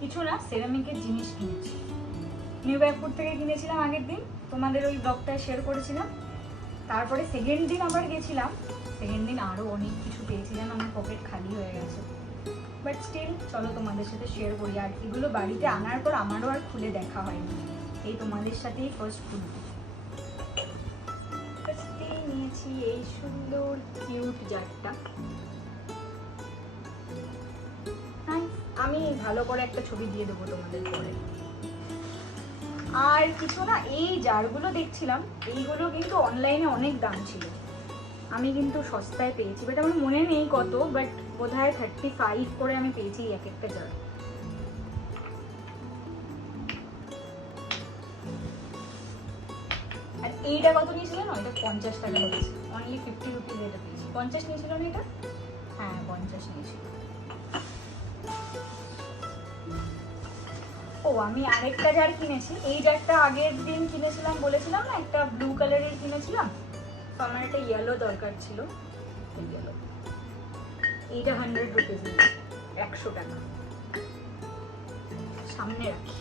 কিছু না, সেরামিকের জিনিস কিনেছি। নিউ ব্যাগপুর থেকে কিনেছিলাম আগের দিন, তোমাদের ওই ব্লগটায় শেয়ার করেছিলাম। তারপরে সেকেন্ড দিন আবার গেছিলাম, সেকেন্ড দিন আরও অনেক কিছু পেয়েছিলাম, আমার পকেট খালি হয়ে গেছে। বাট স্টিল চলো তোমাদের সাথে শেয়ার করি। আর এগুলো বাড়িতে আনার পর আমারও আর খুলে দেখা হয়নি, এই তোমাদের সাথেই ফার্স্ট খুলবো। ফার্স্টেই নিয়েছি এই সুন্দর কিউট জারটা। আমি ভালো করে একটা ছবি দিয়ে দেবো তোমাদের পরে। আর কিছু না, এই জারগুলো দেখছিলাম, এইগুলো কিন্তু অনলাইনে অনেক দাম ছিল, আমি কিন্তু সস্তায় পেয়েছি, বাট আমার মনে নেই কত, বাট বোধহয় 35 করে আমি পেয়েছি এক একটা জার। আর এইটা কত নিয়েছিল না, এটা 50 টাকা নিয়েছিল, অনলি 50 রুপিজ এটা পেয়েছি। 50 নিয়েছিল না এটা? হ্যাঁ 50 নিয়েছিল। ও আমি আরেকটা জার কিনেছি, এই জারটা আগের দিন কিনেছিলাম বলেছিলাম না, একটা ব্লু কালারের কিনেছিলাম, তো আমার একটা ইয়েলো দরকার ছিল, ইয়েলো। এইটা 100 রুপিজ নিয়েছে, 100 টাকা। সামনে রাখি,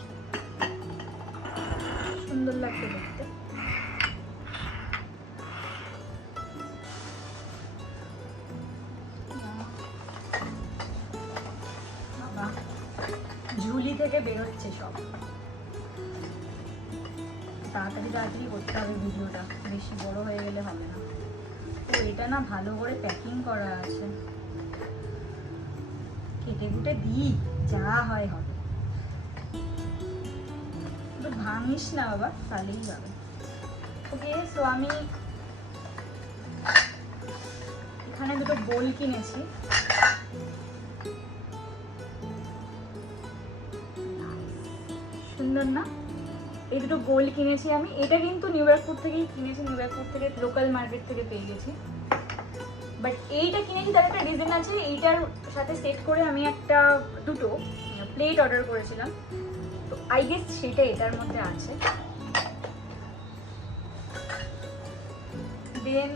সুন্দর লাগছে দেখতে। ঝুলি থেকে বেরোচ্ছে সব, তাড়াতাড়ি তাড়াতাড়ি করতে হবে ভিডিওটা, বেশি বড় হয়ে গেলে হবে না। তো এটা না ভালো করে প্যাকিং করা আছে, কেটে কুটে দিই, যা হয় হবে। তো ভাঙিস না বাবা, তাহলেই যাবে। ওকে, সো আমি এখানে দুটো বোল কিনেছি, সুন্দর না? এই দুটো বোল কিনেছি আমি, এটা কিন্তু নিউ ব্যাগপুর থেকেই কিনেছি, নিউ ব্যাগপুর থেকে লোকাল মার্কেট থেকে পেয়ে গেছি। বাট এইটা কিনেছি তার একটা রিজন আছে, এইটার সাথে সেট করে আমি একটা দুটো প্লেট অর্ডার করেছিলাম, তো আই গেস সেটা এটার মধ্যে আছে। দেন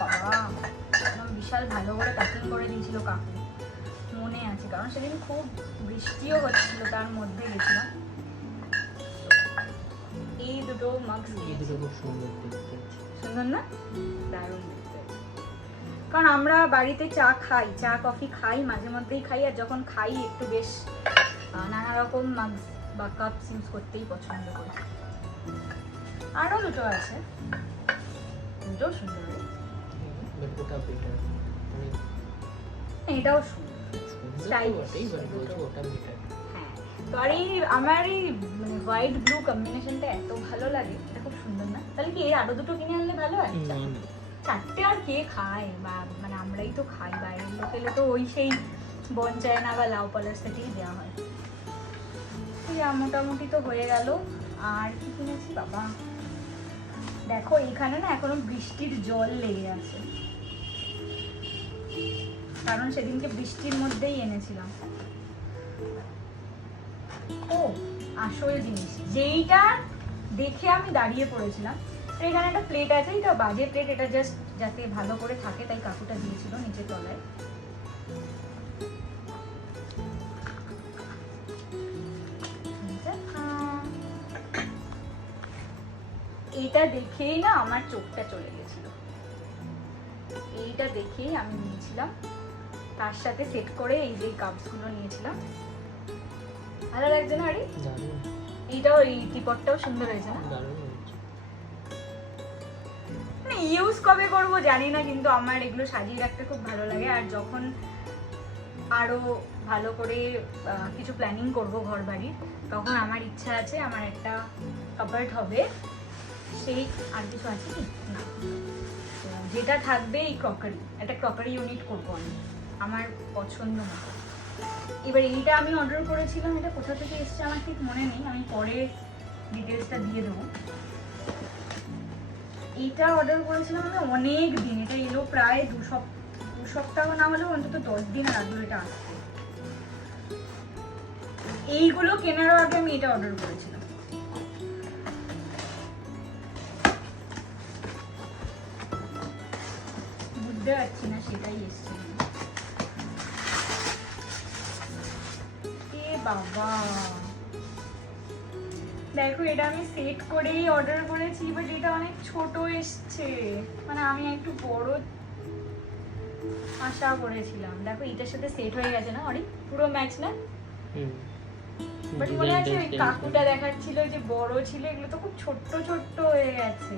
বাবা একদম বিশাল ভালো করে প্যাকিং করে দিয়েছিল কাকু, মনে আছে, কারণ সেদিন খুব বৃষ্টিও হচ্ছিল, তার মধ্যে গেছিলাম। এই দুটো মাস্ক, সুন্দর না? দারুণ দেখতে। কারণ আমরা বাড়িতে চা খাই, চা কফি খাই, মাঝে মধ্যেই খাই, আর যখন খাই একটু বেশ নানা রকম মাস্ক বা কাপস ইউজ করতেই পছন্দ করি। আরও দুটো আছে, দুটো সুন্দর, এটাও সুন্দর, হ্যাঁ। তো আর এই আমার এই মানে হোয়াইট ব্লু কম্বিনেশনটা এত ভালো লাগে, এটা খুব সুন্দর না? তাহলে কি এর আরো দুটো কিনে আনলে ভালো হয়? চারটে আর কে খায়, বা মানে আমরাই তো খাই, বাইরের লোক এলে তো ওই সেই বনচায়না বা লাউ পালার সেটেই দেওয়া হয়। মোটামুটি তো হয়ে গেল। আর কি কিনেছি বাবা, দেখো এইখানে না এখনো বৃষ্টির জল লেগে আছে, কারণ সেদিনকে বৃষ্টির মধ্যেই এনেছিলাম। ও আসল জিনিস যেইটা দেখে আমি দাঁড়িয়ে পড়েছিলাম, এখানে একটা প্লেট আছে, এটা বাজে প্লেট, এটা জাস্ট যাতে ভালো করে থাকে তাই কাকুটা দিয়েছিল নিচের তলায়। এইটা দেখেই না আমার চোখটা চলে গেছিল, এইটা দেখেই আমি নিয়েছিলাম, তার সাথে সেট করে এই যে কাপসগুলো নিয়েছিলাম। ভালো লাগছে না? আরে এইটাও, এই টিপটটাও সুন্দর হয়েছে না? ইউজ কবে করব জানি না, কিন্তু আমার এগুলো সাজিয়ে রাখতে খুব ভালো লাগে। আর যখন আরো ভালো করে কিছু প্ল্যানিং করব ঘর বাড়ির, তখন আমার ইচ্ছা আছে আমার একটা কাবার্ড হবে, সেই আর কিছু আছে কি না, যেটা থাকবে এই ক্রকারি, একটা ক্রকারি ইউনিট করবো আমি আমার পছন্দ মতো। এবার এইটা আমি অর্ডার করেছিলাম, এটা কোথা থেকে এসছে আমার ঠিক মনে নেই, আমি পরে ডিটেলসটা দিয়ে দেবো। এইটা অর্ডার করেছিলাম আমি অনেক দিন, এটা এলো প্রায় 2 সপ্তাহ না হলেও অন্তত 10 দিন লাগলো এটা আসতে। এইগুলো কেনারও আগে আমি এটা অর্ডার করেছিলাম। বুঝতে পারছি না সেটাই এসছে। বাবা, দেখো এটা আমি সেট করেই অর্ডার করেছি, বাট এটা অনেক ছোট এসছে, মানে আমি একটু বড় আশা করেছিলাম। দেখো এটার সাথে সেট হয়ে গেছে না অরি, পুরো ম্যাচ না? বাট মনে আছে ওই কাকুটা দেখাচ্ছিল যে বড় ছিল, এগুলো তো খুব ছোট্ট ছোট্ট হয়ে গেছে।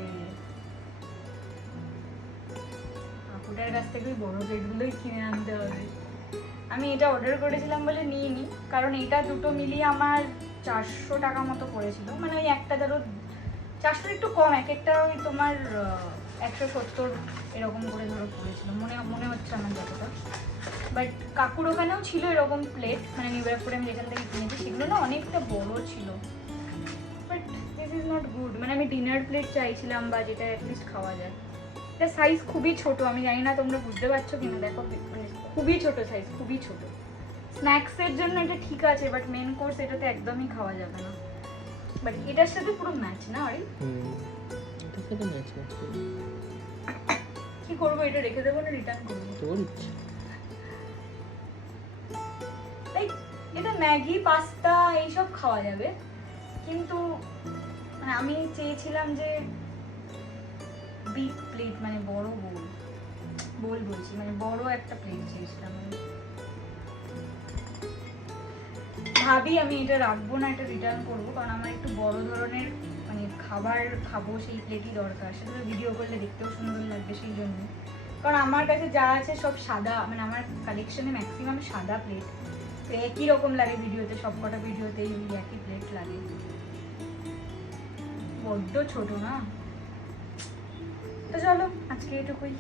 কাকুটার কাছ থেকে ওই বড় প্লেটগুলোই কিনে আনতে হবে। আমি এটা অর্ডার করেছিলাম বলে নিইনি, কারণ এটা দুটো মিলিয়ে আমার 400 টাকা মতো পড়েছিল, মানে ওই একটা ধরো 400 একটু কম, এক একটা ওই তোমার 170 এরকম করে ধরো পড়েছিল মনে হচ্ছে আমার যতটা। বাট কাকুর ওখানেও ছিল এরকম প্লেট, মানে নিউ ব্যারাকপুরে আমি যেখান থেকে কিনেছি সেগুলো না অনেকটা বড় ছিল। But this is not good, মানে আমি ডিনার প্লেট চাইছিলাম বা যেটা অ্যাটলিস্ট খাওয়া যায়। এটা সাইজ খুবই ছোট, আমি জানি না তোমরা বুঝতে পারছো কিনা, দেখো মানে খুবই ছোট সাইজ, খুবই ছোট। স্ন্যাক্সের জন্য এটা ঠিক আছে, বাট মেন কোর্স এটাতে একদমই খাওয়া যাবে না। বাট এটার সাথে পুরো ম্যাচ না আরে, এটার সাথে ম্যাচ কি করবো, এটা রেখে দেবো না রিটার্ন করবো? তোর ইচ্ছা। লাইক এটা ম্যাগি পাস্তা এইসব খাওয়া যাবে, কিন্তু মানে আমি চেয়েছিলাম যে বিগ প্লেট, মানে বড় বোল বলছি, মানে বড় একটা প্লেট চেয়েছিলাম আমি। ভাবি আমি এটা রাখবো না, এটা রিটার্ন করবো, কারণ আমার একটু বড় ধরনের মানে খাবার খাবো, সেই প্লেটই দরকার। সেটা ভিডিও করলে দেখতেও সুন্দর লাগবে সেই জন্য, কারণ আমার কাছে যা আছে সব সাদা, মানে আমার কালেকশনে ম্যাক্সিমাম সাদা প্লেট, তো একই রকম লাগে ভিডিওতে, সব কটা ভিডিওতেই ওই একই প্লেট লাগে, বড্ড ছোট না। তো চলো আজকে এটুকুই।